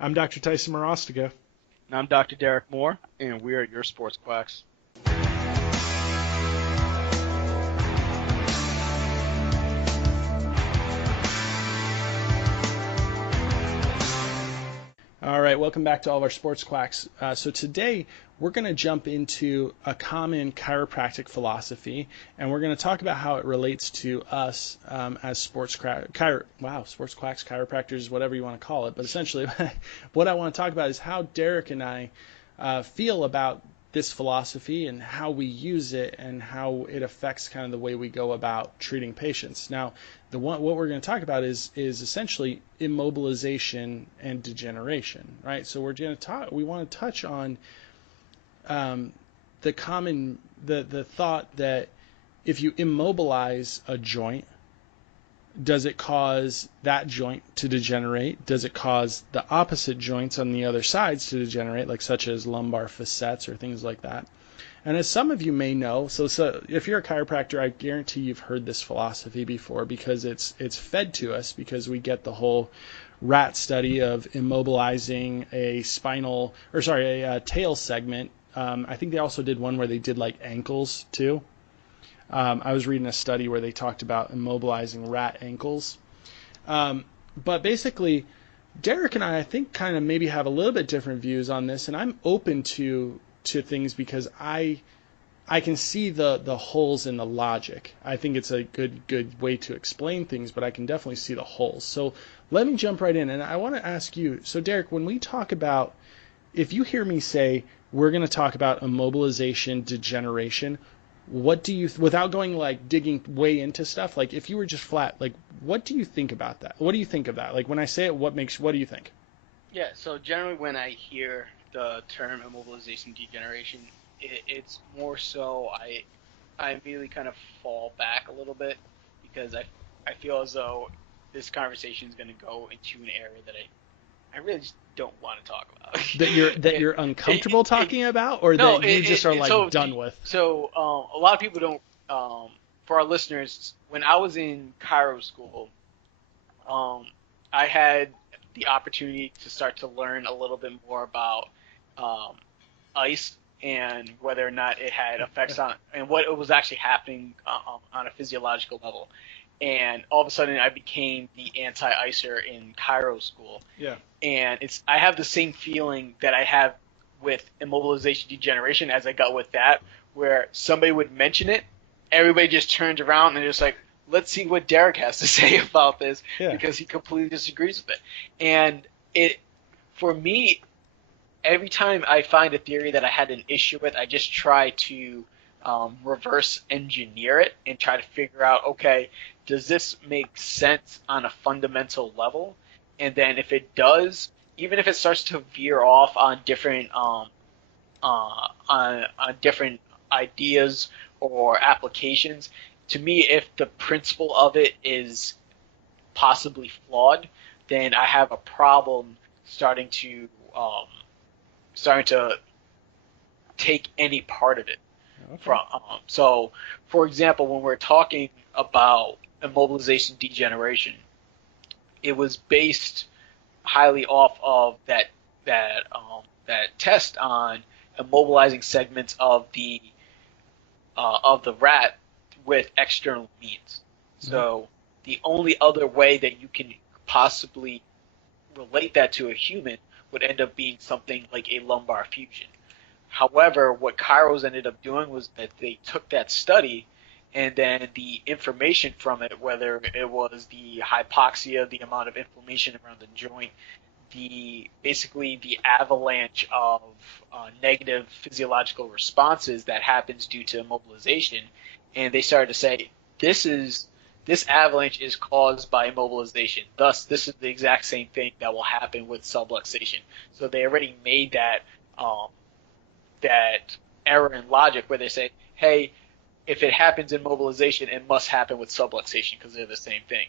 I'm Dr. Tyson Morostiga. And I'm Dr. Derek Moore, and we are your sports quacks. All right, welcome back to all of our sports quacks. So today we're going to jump into a common chiropractic philosophy, and we're going to talk about how it relates to us as sports quacks, chiropractors, whatever you want to call it. But essentially, what I want to talk about is how Derek and I feel about this philosophy and how we use it and how it affects kind of the way we go about treating patients. Now, what we're going to talk about is essentially immobilization and degeneration, right? So we want to touch on the thought that if you immobilize a joint, does it cause that joint to degenerate? Does it cause the opposite joints on the other sides to degenerate, like such as lumbar facets or things like that? And as some of you may know, so if you're a chiropractor, I guarantee you've heard this philosophy before because it's fed to us because we get the whole rat study of immobilizing a tail segment. I think they also did one where they did like ankles too. I was reading a study where they talked about immobilizing rat ankles. But basically, Derek and I think, kind of maybe have a little bit different views on this, and I'm open to things because I can see the holes in the logic. I think it's a good way to explain things, but I can definitely see the holes. So let me jump right in, and I want to ask you. So Derek, when we talk about, if you hear me say we're going to talk about immobilization, degeneration, what do you, without going like digging way into stuff, like if you were just flat, like what do you think about that? What do you think of that? Like when I say it, what do you think? Yeah, so generally when I hear the term immobilization degeneration, it's more so I immediately kind of fall back a little bit because I feel as though this conversation is going to go into an area that I really just don't want to talk about. That you're uncomfortable talking about, or No, that you just are like so done with? a lot of people don't. For our listeners, when I was in Cairo school, um, I had the opportunity to start to learn a little bit more about um, ice and whether or not it had effects on and what it was actually happening on a physiological level. And all of a sudden, I became the anti-icer in Cairo school, Yeah. and I have the same feeling that I have with immobilization degeneration as I got with that, where somebody would mention it, everybody just turns around and just like, let's see what Derek has to say about this Yeah. because he completely disagrees with it. And it, for me, every time I find a theory that I had an issue with, I just try to reverse engineer it and try to figure out, okay, does this make sense on a fundamental level? And then if it does, even if it starts to veer off on different on different ideas or applications, to me, if the principle of it is possibly flawed, then I have a problem starting to um, starting to take any part of it Okay. from. So, for example, when we're talking about immobilization degeneration, it was based highly off of that test on immobilizing segments of the rat with external means. Mm-hmm. So the only other way that you can possibly relate that to a human would end up being something like a lumbar fusion. However, what Kairos ended up doing was that they took that study and then the information from it, whether it was the hypoxia, the amount of inflammation around the joint, the basically the avalanche of negative physiological responses that happens due to immobilization, and they started to say this avalanche is caused by immobilization. Thus, this is the exact same thing that will happen with subluxation. So they already made um, that error in logic where they say, hey, if it happens in mobilization, it must happen with subluxation because they're the same thing.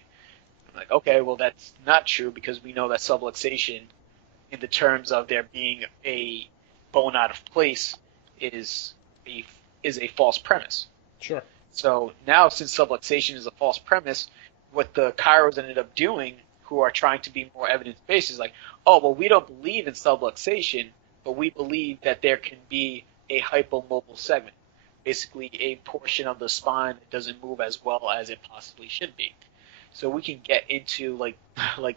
I'm like, okay, well that's not true because we know that subluxation, in the terms of there being a bone out of place, is a is a false premise. Sure. So now, since subluxation is a false premise, what the chiros ended up doing, who are trying to be more evidence-based is like, oh, well, we don't believe in subluxation, but we believe that there can be a hypomobile segment, basically a portion of the spine that doesn't move as well as it possibly should be. So we can get into like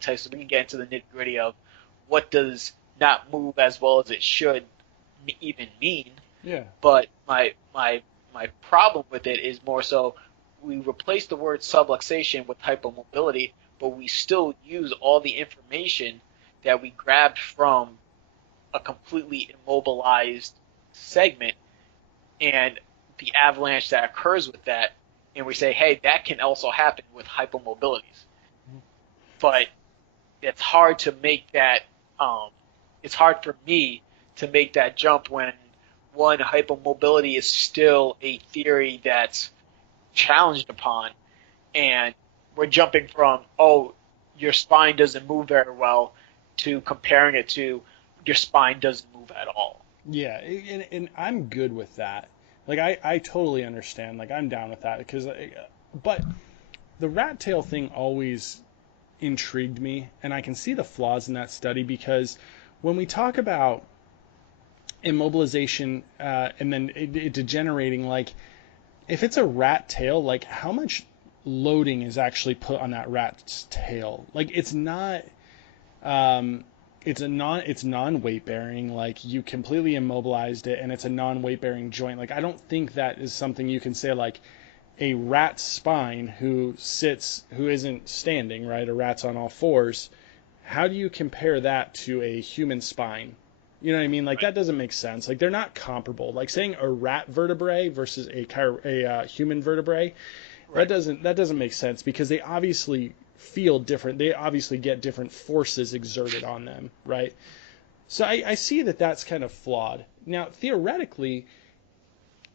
Tyson, we can get into the nitty-gritty of what does not move as well as it should even mean. Yeah. But my problem with it is more so we replace the word subluxation with hypomobility, but we still use all the information that we grabbed from a completely immobilized segment and the avalanche that occurs with that, and we say, hey, that can also happen with hypomobilities. But it's hard to make that. It's hard for me to make that jump when one, hypomobility is still a theory that's challenged upon, and we're jumping from, oh, your spine doesn't move very well, to comparing it to your spine doesn't move at all. Yeah, and I'm good with that. Like I totally understand. Like I'm down with that because, but the rat tail thing always intrigued me, and I can see the flaws in that study because when we talk about immobilization and then it degenerating, like if it's a rat tail, like how much loading is actually put on that rat's tail? Like it's not. It's non-weight bearing. Like you completely immobilized it, and it's a non-weight bearing joint. Like I don't think that is something you can say like a rat's spine who isn't standing, right? A rat's on all fours. How do you compare that to a human spine? You know what I mean? Like that doesn't make sense. Like they're not comparable. Like saying a rat vertebrae versus a human vertebrae, Right. that doesn't make sense because they obviously feel different. They obviously get different forces exerted on them, right? So I see that that's kind of flawed. Now, theoretically,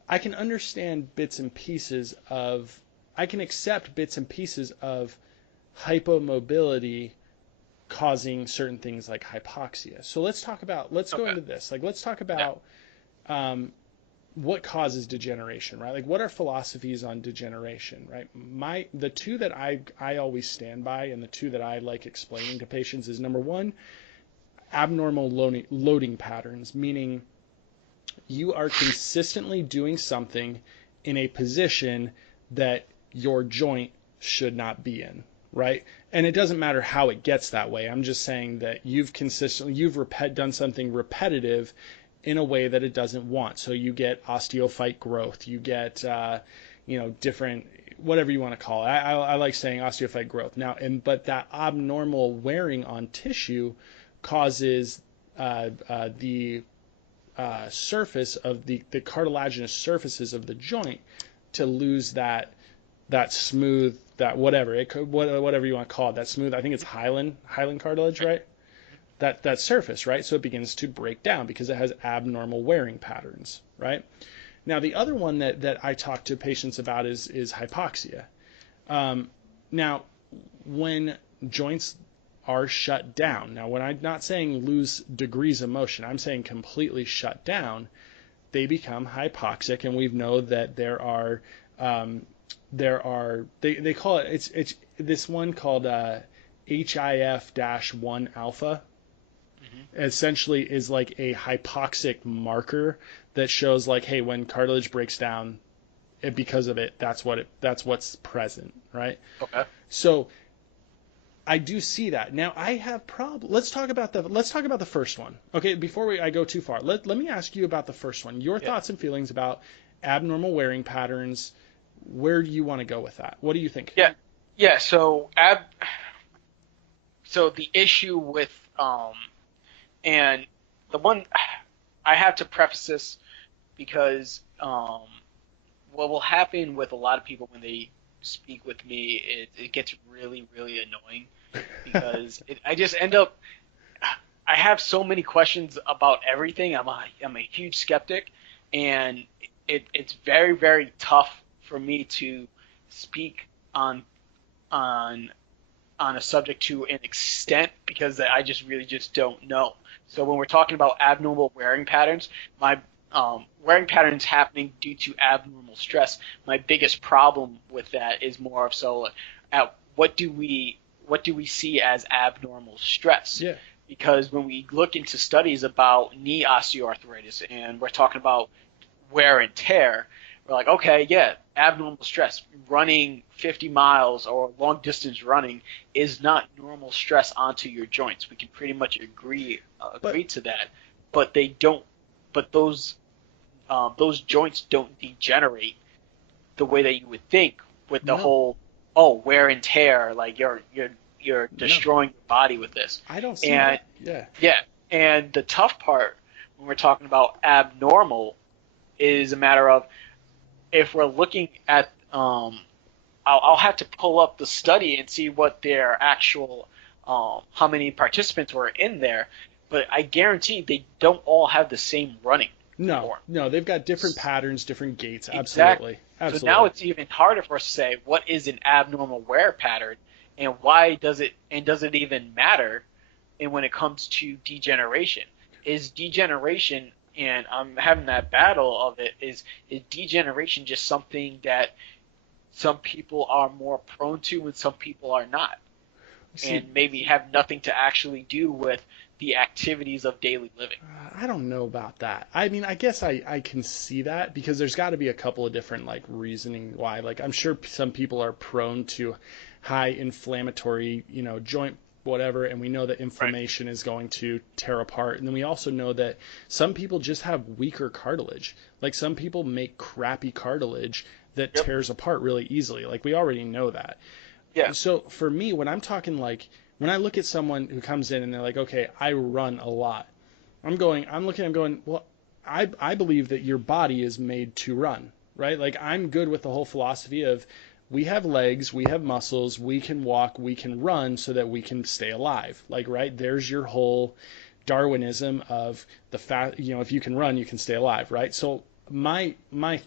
I can understand bits and pieces of, I can accept bits and pieces of hypomobility causing certain things like hypoxia. So let's go Okay. into this. Like, let's talk Yeah. about what causes degeneration, right? Like, what are philosophies on degeneration, right? The two that I always stand by, and the two that I like explaining to patients is number one, abnormal loading patterns, meaning you are consistently doing something in a position that your joint should not be in, right? And it doesn't matter how it gets that way. I'm just saying that you've done something repetitive in a way that it doesn't want. So you get osteophyte growth, you get different, whatever you want to call it. I like saying osteophyte growth now, but that abnormal wearing on tissue causes the surface of the cartilaginous surfaces of the joint to lose that smooth, that whatever you want to call it, that smooth. I think it's hyaline cartilage, right? That surface, right? So it begins to break down because it has abnormal wearing patterns, right? Now the other one that I talk to patients about is hypoxia. Now when joints are shut down, now when I'm not saying lose degrees of motion, I'm saying completely shut down, they become hypoxic, and we know that they call it, it's this one called HIF-1 alpha. Essentially is like a hypoxic marker that shows like, hey, when cartilage breaks down, because of it, that's what's present, right? Okay. So I do see that. Now I have let's talk about the first one. Okay, before I go too far, let me ask you about the first one. Your thoughts and feelings about abnormal wearing patterns. Where do you want to go with that? What do you think? Yeah. Yeah. So the issue with and the one I have to preface this because what will happen with a lot of people when they speak with me, it gets really, really annoying because I just end up, I have so many questions about everything. I'm a huge skeptic, and it's very, very tough for me to speak on a subject to an extent because I just really just don't know. So when we're talking about abnormal wearing patterns, my wearing patterns happening due to abnormal stress, my biggest problem with that is more of so at what do we what do we see as abnormal stress? Yeah. Because when we look into studies about knee osteoarthritis and we're talking about wear and tear, we're like, okay, yeah, abnormal stress. Running 50 miles or long distance running is not normal stress onto your joints. We can pretty much agree But to that, but they don't. But those joints don't degenerate the way that you would think with the no, whole wear and tear, like you're no, destroying your body with this. I don't see And that. Yeah. yeah, and the tough part when we're talking about abnormal is a matter of if we're looking at I'll have to pull up the study and see what their actual how many participants were in there, but I guarantee they don't all have the same running No, form. no, they've got different patterns, different gaits. Exactly. Absolutely. So now Absolutely. it's even harder for us to say what is an abnormal wear pattern and why does it even matter and when it comes to degeneration. Is degeneration, and I'm having that battle of it, is degeneration just something that some people are more prone to and some people are not? See, And maybe have nothing to actually do with the activities of daily living. I don't know about that. I mean, I guess I can see that because there's got to be a couple of different like reasoning why. Like I'm sure some people are prone to high inflammatory, joint whatever, and we know that Right. inflammation is going to tear apart. And then we also know that some people just have weaker cartilage. Like some people make crappy cartilage that Yep. tears apart really easily. Like we already know that. Yeah. So for me, when I'm talking like when I look at someone who comes in and they're like, okay, I run a lot. I'm going, well, I believe that your body is made to run, right? Like I'm good with the whole philosophy of we have legs, we have muscles, we can walk, we can run so that we can stay alive. Like, right? There's your whole Darwinism of the fact, if you can run, you can stay alive, right? So my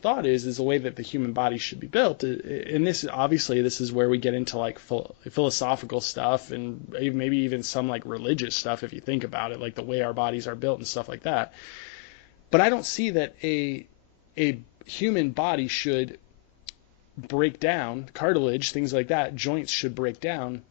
thought is the way that the human body should be built, and this is where we get into like philosophical stuff and maybe even some like religious stuff if you think about it, like the way our bodies are built and stuff like that. But I don't see that a human body should break down cartilage, things like that, joints should break down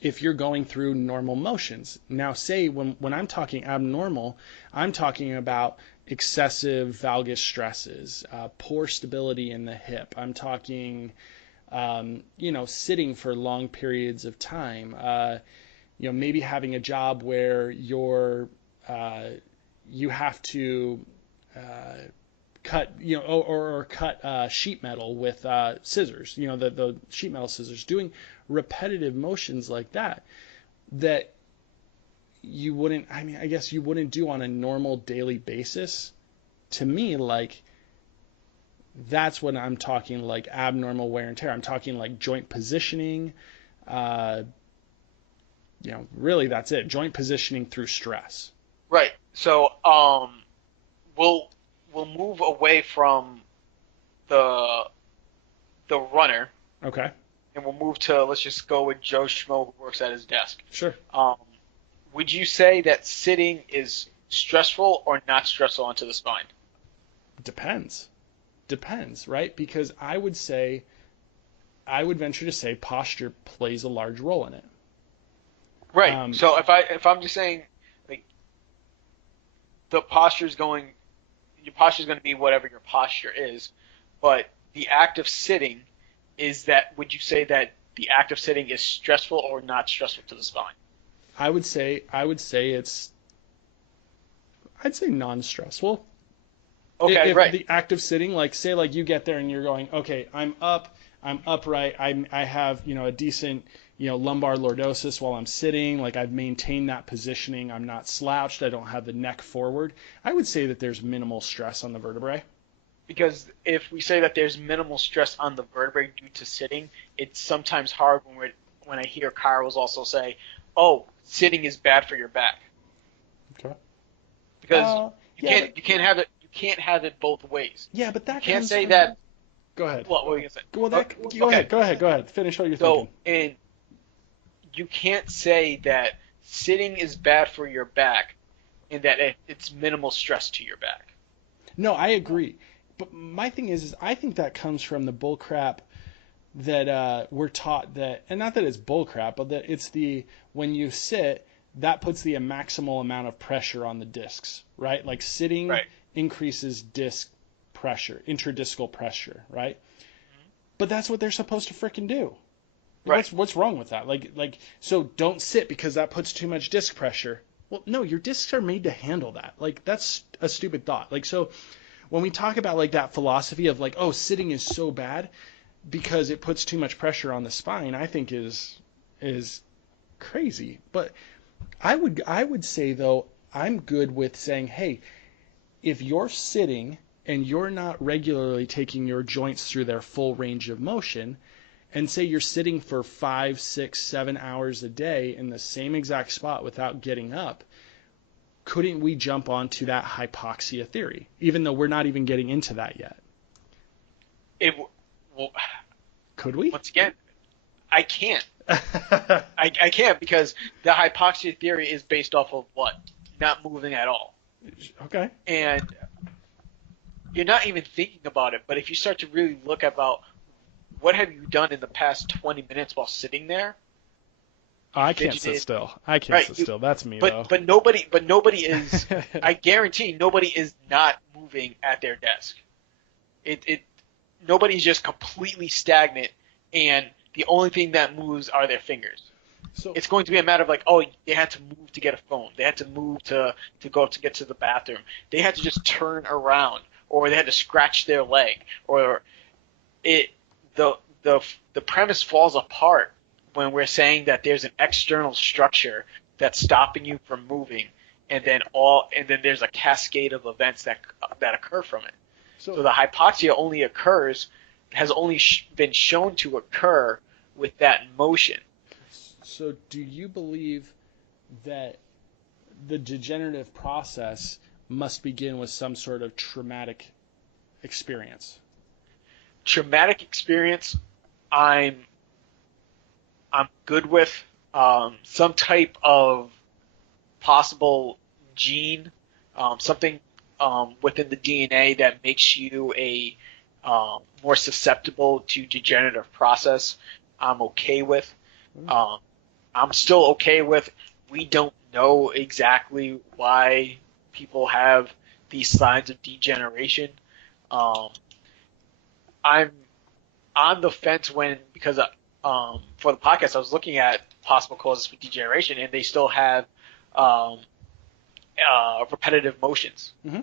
if you're going through normal motions. Now, say when I'm talking abnormal, I'm talking about excessive valgus stresses, poor stability in the hip. I'm talking, sitting for long periods of time. Maybe having a job where you have to cut, or cut sheet metal with scissors. The sheet metal scissors, doing repetitive motions like that you wouldn't, I mean, I guess you wouldn't do on a normal daily basis. To me, like that's when I'm talking like abnormal wear and tear. I'm talking like joint positioning. Uh, really that's it. Joint positioning through stress. Right. So we'll we'll move away from the runner Okay, and we'll move to, let's just go with Joe Schmo who works at his desk. sure. Um, would you say that sitting is stressful or not stressful onto the spine? Depends. Depends, right? Because I would venture to say posture plays a large role in it. Right. Um, So if I'm just saying like the posture's going your posture is going to be whatever your posture is, but the act of sitting would you say that the act of sitting is stressful or not stressful to the spine? I'd say non-stressful. Okay, If right. the act of sitting, like say like you get there and you're going, okay, I'm upright, I have, a decent, lumbar lordosis while I'm sitting, like I've maintained that positioning, I'm not slouched, I don't have the neck forward. I would say that there's minimal stress on the vertebrae. Because if we say that there's minimal stress on the vertebrae due to sitting, it's sometimes hard when I hear Carlos also say, "Oh, sitting is bad for your back," Okay. because you Yeah, can't you can't have it you can't have it both ways. but You that can't comes say from. that. Go ahead. What were you gonna say? Well, Oh, okay, go ahead. Finish what you're so thinking. and you can't say that sitting is bad for your back and that it's minimal stress to your back. No, I agree. But my thing is I think that comes from the bullcrap that we're taught that, and not that it's bullcrap, but that it's when you sit, that puts the maximal amount of pressure on the discs, right? Like sitting Right. increases disc pressure, intradiscal pressure, right? But that's what they're supposed to freaking do. Right. What's wrong with that? So don't sit because that puts too much disc pressure. Well, no, your discs are made to handle that. Like that's a stupid thought. Like so when we talk about like that philosophy of like, oh, sitting is so bad because it puts too much pressure on the spine, I think is crazy. But I would say though, I'm good with saying, hey, if you're sitting and you're not regularly taking your joints through their full range of motion, and say you're sitting for 5, 6, 7 hours a day in the same exact spot without getting up, couldn't we jump onto that hypoxia theory, even though we're not even getting into that yet? Well, Could we? once again, I can't. I can't because the hypoxia theory is based off of what? Not moving at all. Okay. And you're not even thinking about it, but if you start to really look about what have you done in the past 20 minutes while sitting there? I can't sit Fidgeted. still. I can't Right, sit still. That's me though. But nobody is. I guarantee nobody is not moving at their desk. Nobody's just completely stagnant, and the only thing that moves are their fingers. So It's going to be a matter of like, oh, they had to move to get a phone. They had to move to go to get to the bathroom. They had to just turn around, or they had to scratch their leg, or it. The premise falls apart when we're saying that there's an external structure that's stopping you from moving, and then there's a cascade of events that occur from it. So the hypoxia has only been shown to occur with that motion. So do you believe that the degenerative process must begin with some sort of traumatic experience? Traumatic experience, I'm good with. Some type of possible gene, something within the DNA that makes you more susceptible to degenerative process, I'm okay with. I'm still okay with. We don't know exactly why people have these signs of degeneration. I'm on the fence because for the podcast I was looking at possible causes for degeneration, and they still have repetitive motions. Mm-hmm.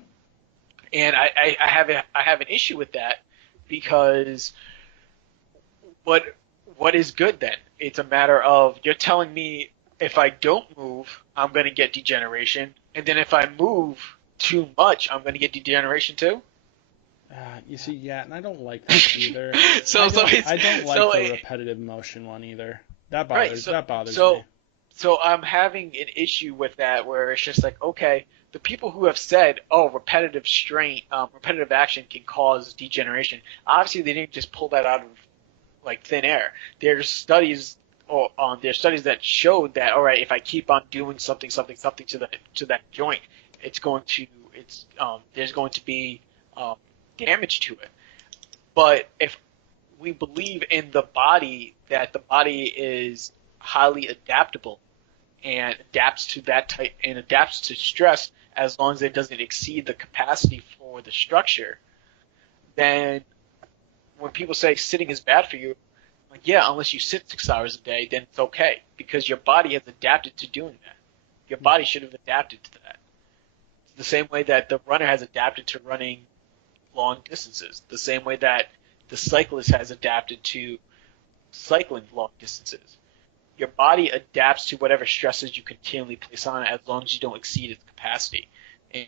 And I have an issue with that because what is good then? It's a matter of you're telling me if I don't move, I'm going to get degeneration, and then if I move too much, I'm going to get degeneration too. You see, yeah, and I don't like that either. I don't like the repetitive motion one either. That bothers me. So I'm having an issue with that where it's just like, okay, the people who have said, oh, repetitive action can cause degeneration. Obviously, they didn't just pull that out of like thin air. There's studies that showed that, all right, if I keep on doing something to that joint, there's going to be damage to it. But if we believe in the body, that the body is highly adaptable and adapts to stress as long as it doesn't exceed the capacity for the structure, then when people say sitting is bad for you, like, yeah, unless you sit 6 hours a day, then it's okay because your body has adapted to doing that. Your body should have adapted to that. It's the same way that the runner has adapted to running long distances, the same way that the cyclist has adapted to cycling long distances. Your body adapts to whatever stresses you continually place on it as long as you don't exceed its capacity. And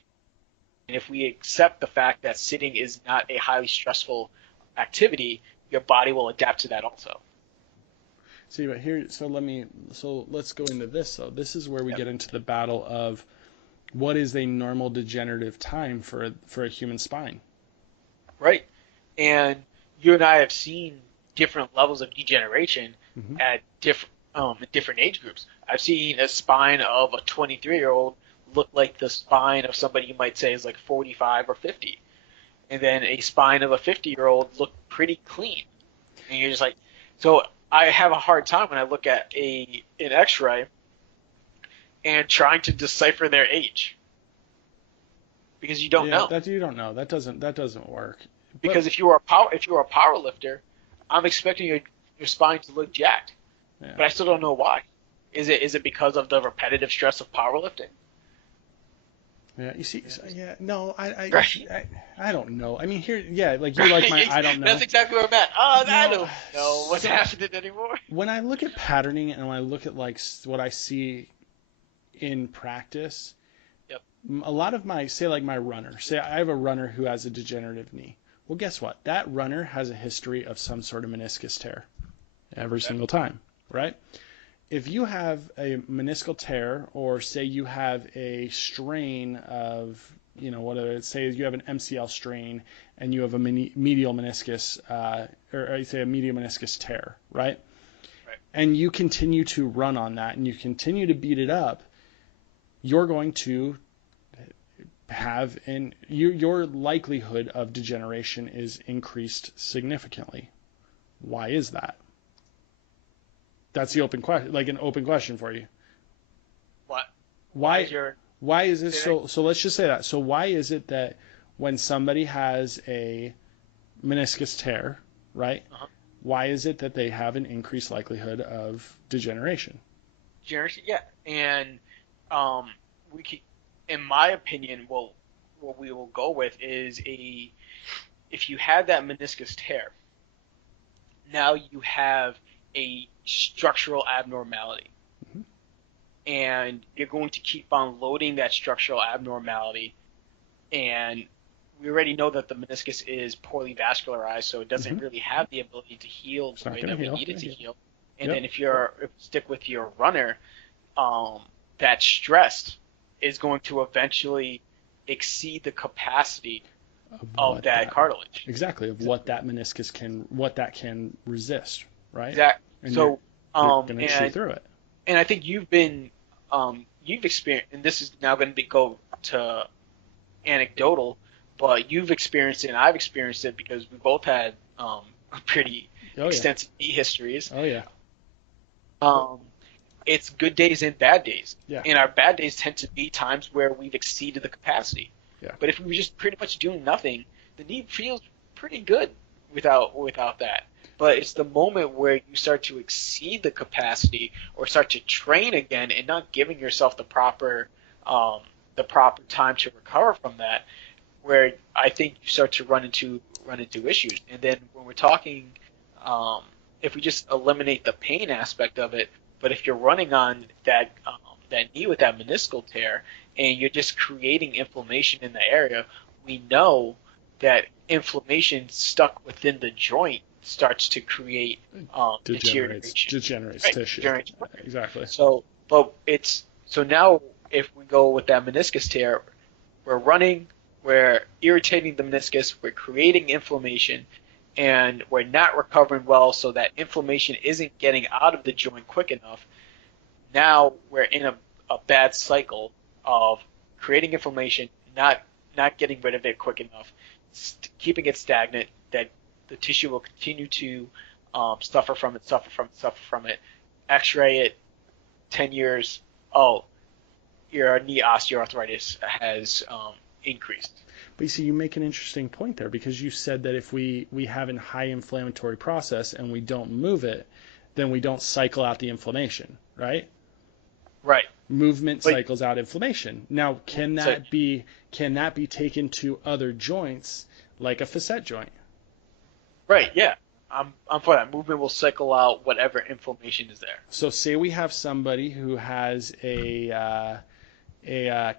if we accept the fact that sitting is not a highly stressful activity, your body will adapt to that also. See, but here, so let's go into this. So this is where we get into the battle of what is a normal degenerative time for a human spine. Right. And you and I have seen different levels of degeneration at different age groups. I've seen a spine of a 23-year-old look like the spine of somebody you might say is like 45 or 50. And then a spine of a 50-year-old look pretty clean. And you're just like, So I have a hard time when I look at an X-ray and trying to decipher their age because you don't Yeah, know. that you don't know. That doesn't work. But Because if you are a power lifter, I'm expecting your spine to look jacked, yeah. but I still don't know why. Is it because of the repetitive stress of powerlifting? Yeah, you see, yeah, no, Right. I don't know. I mean, here, yeah, like you like my Right. I don't That's know. exactly where I'm at. Oh, I No, don't know what's so happening anymore. when I look at patterning and when I look at like what I see in practice, Yep. a lot of my, say like my runner, say I have a runner who has a degenerative knee. Well, guess what? That runner has a history of some sort of meniscus tear every Okay. single time, right? If you have a meniscal tear, or say you have a strain of, whether it's, say you have an MCL strain and you have a medial meniscus, or I say a medial meniscus tear, right? Right. And you continue to run on that and you continue to beat it up, you're going to have your likelihood of degeneration is increased significantly. Why is that? That's the open question, like an open question for you. What? Why is Why your why is it say that? so let's just say that. So why is it that when somebody has a meniscus tear, right? Uh-huh. Why is it that they have an increased likelihood of degeneration? Generation, yeah, and um, we can, in my opinion, well, what we will go with is if you had that meniscus tear, now you have a structural abnormality, Mhm. and you're going to keep on loading that structural abnormality, and we already know that the meniscus is poorly vascularized, so it doesn't Mhm. really have the ability to heal It's the not way going to that we heal. need it to heal. And Yep. then if you stick with your runner, that stress is going to eventually exceed the capacity Of of what that that cartilage. exactly of what that meniscus can what that can resist, right? Exactly. And So, you're going to chew and through it. I think you've experienced, and this is now going to go to anecdotal, but you've experienced it and I've experienced it because we both had pretty Oh yeah. extensive knee histories. Oh yeah. Um, it's good days and bad days, Yeah. and our bad days tend to be times where we've exceeded the capacity. Yeah. But if we were just pretty much doing nothing, the knee feels pretty good without that. But it's the moment where you start to exceed the capacity or start to train again and not giving yourself um, the proper time to recover from that, where I think you start to run into issues. And then when we're talking, um, if we just eliminate the pain aspect of it, but if you're running on that knee with that meniscal tear and you're just creating inflammation in the area, we know that inflammation stuck within the joint starts to create deterioration, Degenerates right? tissue. Deterioration quicker. Exactly. So, but it's so now if we go with that meniscus tear, we're running, we're irritating the meniscus, we're creating inflammation, and we're not recovering well, so that inflammation isn't getting out of the joint quick enough. Now we're in a bad cycle of creating inflammation, not getting rid of it quick enough, keeping it stagnant, that the tissue will continue to suffer from it, suffer from it, suffer from it. X-ray it, 10 years, oh, your knee osteoarthritis has increased. But you see, you make an interesting point there because you said that if we have a high inflammatory process and we don't move it, then we don't cycle out the inflammation, right? Right. Movement But cycles out inflammation. Now, can so that be taken to other joints like a facet joint? right, yeah. I'm for that. Movement will cycle out whatever inflammation is there. So, say we have somebody who has a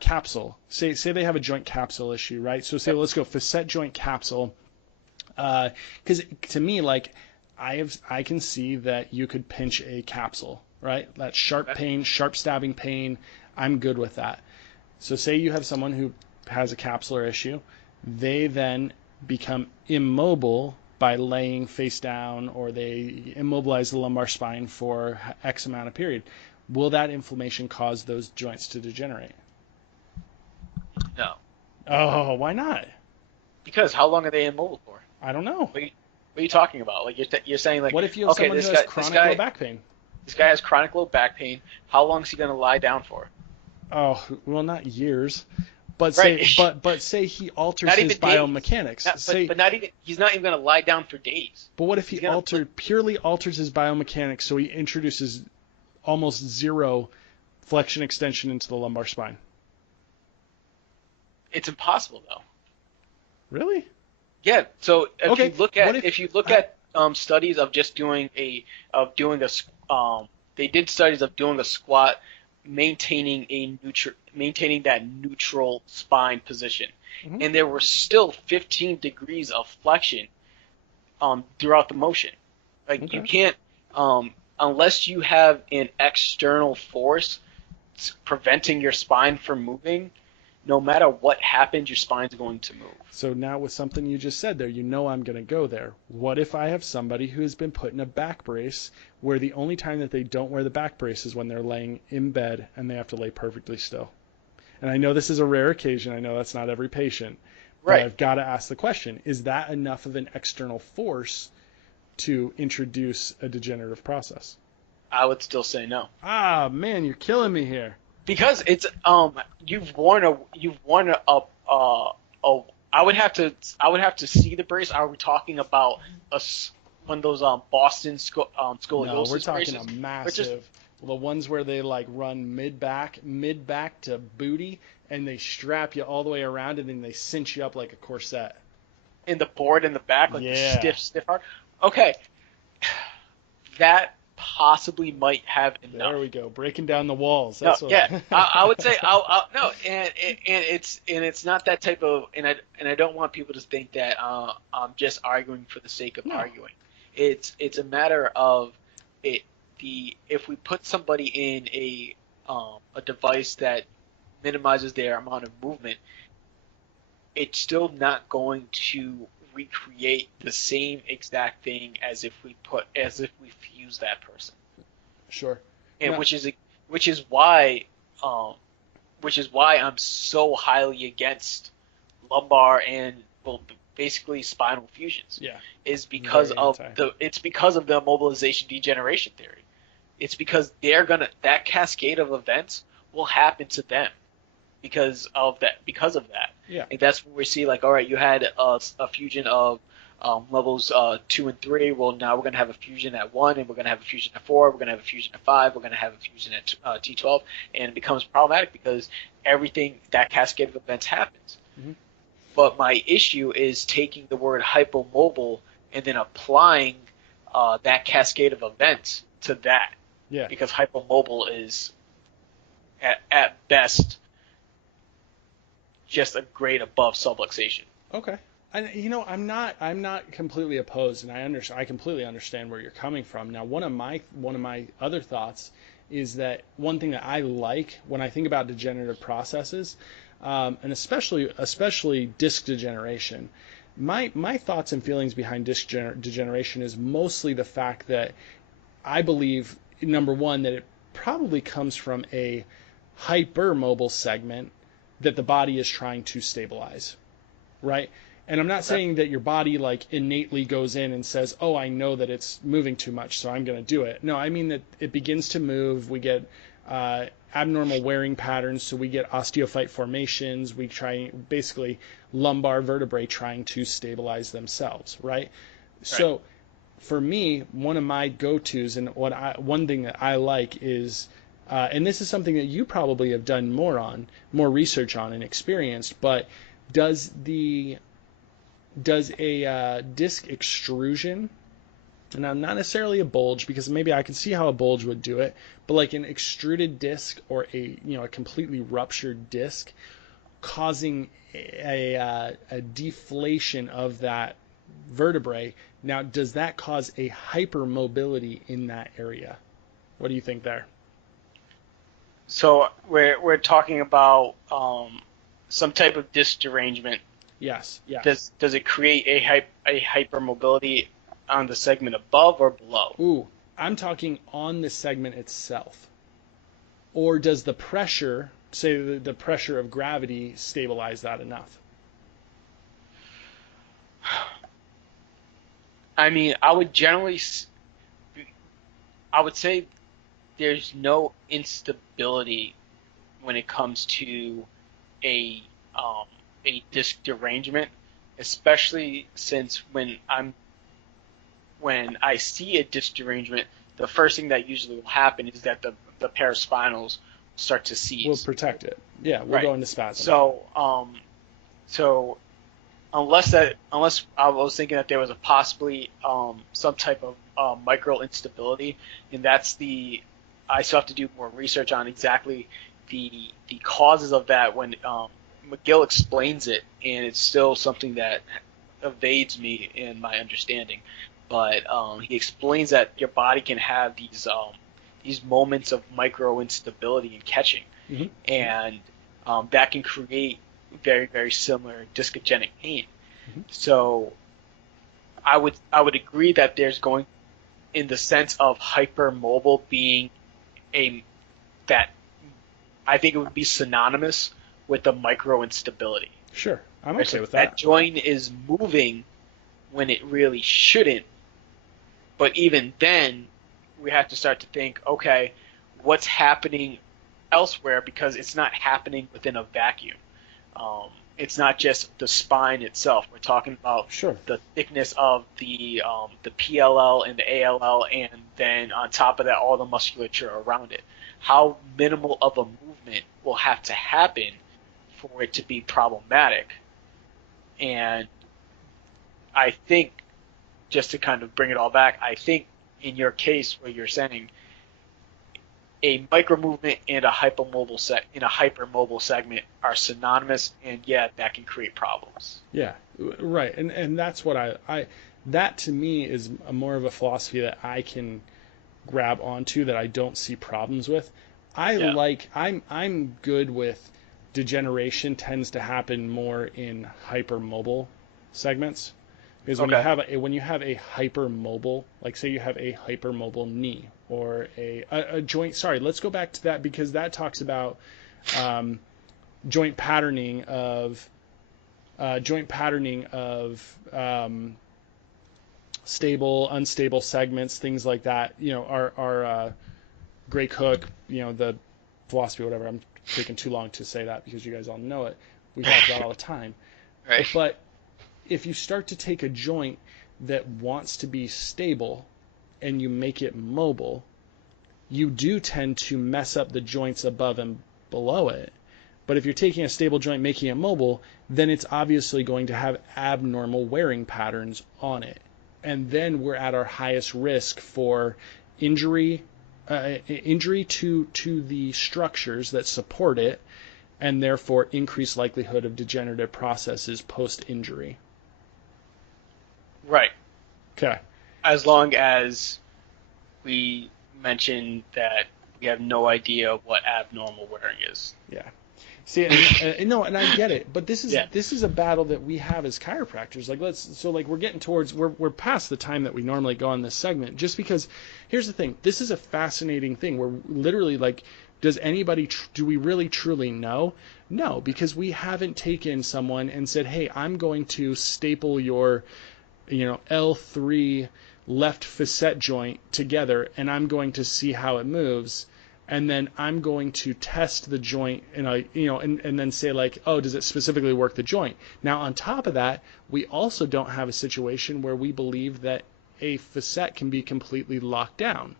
capsule. Say they have a joint capsule issue, right? So say Yep. let's go facet joint capsule. Because to me, like I can see that you could pinch a capsule, right? That sharp Okay. pain, sharp stabbing pain. I'm good with that. So say you have someone who has a capsular issue, they then become immobile by laying face down, or they immobilize the lumbar spine for X amount of period. Will that inflammation cause those joints to degenerate? No. Oh, why not? Because how long are they immobile for? I don't know. We What are you talking about? Like you're saying like, What if you have okay, someone who has chronic low back pain? this guy has chronic low back pain. How long is he going to lie down for? Oh, well, not years, but Right. say he alters Not his even days. biomechanics. But not even he's not even going to lie down for days. But what if He's he gonna purely alters his biomechanics so he introduces almost zero flexion extension into the lumbar spine? It's impossible though. Really? Yeah. So Okay. if you look at studies of just doing they did studies of doing a squat, maintaining that neutral spine position, Mhm. and there were still 15 degrees of flexion throughout the motion. Like you Okay. can't unless you have an external force preventing your spine from moving. No matter what happens, your spine's going to move. So now with something you just said there, I'm going to go there. What if I have somebody who has been put in a back brace where the only time that they don't wear the back brace is when they're laying in bed and they have to lay perfectly still? And I know this is a rare occasion. I know that's not every patient. But Right. I've got to ask the question, is that enough of an external force to introduce a degenerative process? I would still say no. Ah, man, you're killing me here. Because it's you've worn a I would have to see the brace. Are we talking about one of those Boston scoliosis No, we're talking braces? a massive, the ones where they like run mid back to booty, and they strap you all the way around, and then they cinch you up like a corset. In the board in the back, like the Yeah. stiff hard. Okay, that possibly might have enough. There we go, breaking down the walls. No, That's what. yeah, I would say no, and it's not that type of, and I don't want people to think that I'm just arguing for the sake of No. arguing. It's a matter of if we put somebody in a device that minimizes their amount of movement, it's still not going to recreate the same exact thing as if we fuse that person. Sure. And No. which is why um, I'm so highly against lumbar and basically spinal fusions. Yeah. Is because Very of anti. it's because of the immobilization degeneration theory. It's because that cascade of events will happen to them because of that. Yeah. And that's when we see like, all right, you had a fusion of levels 2 and 3. Well, now we're going to have a fusion at 1, and we're going to have a fusion at 4. We're going to have a fusion at 5. We're going to have a fusion at T12, and it becomes problematic because everything that cascade of events happens. Mhm. But my issue is taking the word hypomobile and then applying that cascade of events to that. Yeah. Because hypomobile is at best just a grade above subluxation. Okay. And I'm not completely opposed, and I completely understand where you're coming from. Now, one of my other thoughts is that one thing that I like when I think about degenerative processes, and especially disc degeneration, my thoughts and feelings behind disc degeneration is mostly the fact that I believe, number one, that it probably comes from a hypermobile segment that the body is trying to stabilize, right? And I'm not saying that your body like innately goes in and says, "Oh, I know that it's moving too much, so I'm going to do it." No, I mean that it begins to move. We get abnormal wearing patterns, so we get osteophyte formations. We try basically lumbar vertebrae trying to stabilize themselves, right? So for me, one of my go-tos and one thing that I like is, and this is something that you probably have done more research on and experienced, but does a disc extrusion, and I'm not necessarily a bulge because maybe I can see how a bulge would do it, but like an extruded disc or a completely ruptured disc causing a deflation of that vertebrae. Now, does that cause a hypermobility in that area? What do you think there? So we're talking about some type of disc derangement. Yes. Does it create a hypermobility on the segment above or below? Ooh, I'm talking on the segment itself. Or does the pressure, say the pressure of gravity, stabilize that enough? I mean, I would say there's no instability when it comes to a um, a disc derangement, especially since when I see a disc derangement, the first thing that usually will happen is that the paraspinals start to We'll seize. protect it. Yeah, we'll Right. go into spasm. So so unless I was thinking that there was a possibly some type of micro instability, and that's the I still have to do more research on exactly the causes of that when McGill explains it, and it's still something that evades me in my understanding. But he explains that your body can have these moments of micro instability in catching, Hmm. and that can create very similar discogenic pain. Hmm. So I would agree that there's going in the sense of hypermobile being a that I think it would be synonymous with the micro instability. Sure, I'm Right? So okay with that that. joint is moving when it really shouldn't, but even then we have to start to think, okay, what's happening elsewhere because it's not happening within a vacuum. It's not just the spine itself. We're talking about Sure. the thickness of the PLL and the ALL, and then on top of that, all the musculature around it. How minimal of a movement will have to happen for it to be problematic? And I think, just to kind of bring it all back, I think in your case, what you're saying, a micro movement and a hypermobile segment are synonymous, and yeah, that can create problems. Yeah, right. And that's what I that to me is a more of a philosophy that I can grab onto that I don't see problems with. Yeah. I'm good with degeneration tends to happen more in hypermobile segments. Because Okay. when you have a hypermobile, like say you have a hypermobile knee or a joint. Sorry, let's go back to that because that talks about um, joint patterning of stable, unstable segments, things like that. You know, our Gray Cook, you know, the philosophy, whatever. I'm taking too long to say that because you guys all know it. We talk about it all the time. Right. But if you start to take a joint that wants to be stable and you make it mobile, you do tend to mess up the joints above and below it. But if you're taking a stable joint, making it mobile, then it's obviously going to have abnormal wearing patterns on it. And then we're at our highest risk for injury, injury to the structures that support it, and therefore increased likelihood of degenerative processes post injury. Right. Okay. As long as we mention that we have no idea what abnormal wearing is. Yeah. See, and no, and I get it, but Yeah. this is a battle that we have as chiropractors. Like we're getting towards we're past the time that we normally go on this segment, just because here's the thing. This is a fascinating thing. We're literally like, do we really truly know? No, because we haven't taken someone and said, hey, I'm going to staple your, you know, L3 left facet joint together, and I'm going to see how it moves, and then I'm going to test the joint and then say like, oh, does it specifically work the joint? Now on top of that, we also don't have a situation where we believe that a facet can be completely locked down,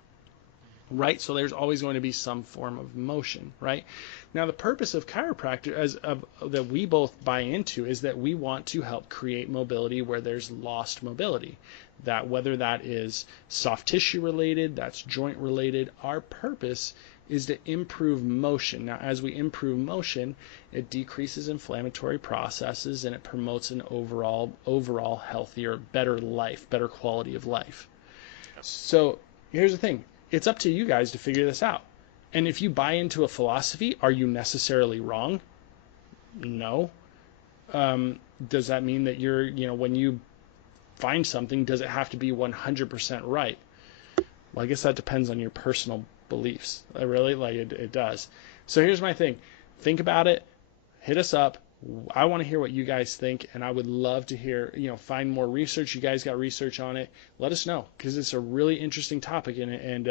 right? So there's always going to be some form of motion, right? Now the purpose of chiropractor that we both buy into is that we want to help create mobility where there's lost mobility. That whether that is soft tissue related, that's joint related, our purpose is to improve motion. Now as we improve motion, it decreases inflammatory processes and it promotes an overall healthier, better life, better quality of life. So here's the thing. It's up to you guys to figure this out. And if you buy into a philosophy, are you necessarily wrong? No. Does that mean that when you find something, does it have to be 100% right? Well, I guess that depends on your personal beliefs. It does. So here's my thing. Think about it. Hit us up. I want to hear what you guys think, and I would love to hear, find more research. You guys got research on it. Let us know, because it's a really interesting topic in it. And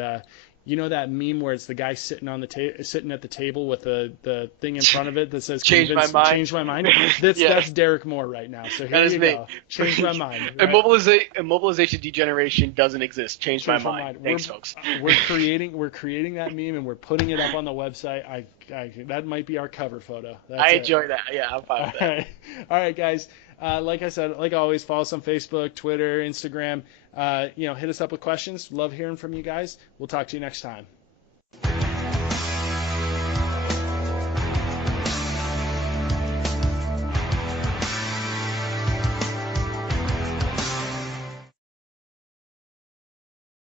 that meme where it's the guy sitting sitting at the table with the thing in front of it that says Change my mind. change my mind. That's Derek Moore right now. So here you go. Change my mind. Right? Immobilization degeneration doesn't exist. Change my mind. Thanks, folks. We're creating that meme, and we're putting it up on the website. That might be our cover photo. I enjoy that. Yeah, I'm fine with that. All right, guys. Like I said, like always, follow us on Facebook, Twitter, Instagram. Hit us up with questions. Love hearing from you guys. We'll talk to you next time.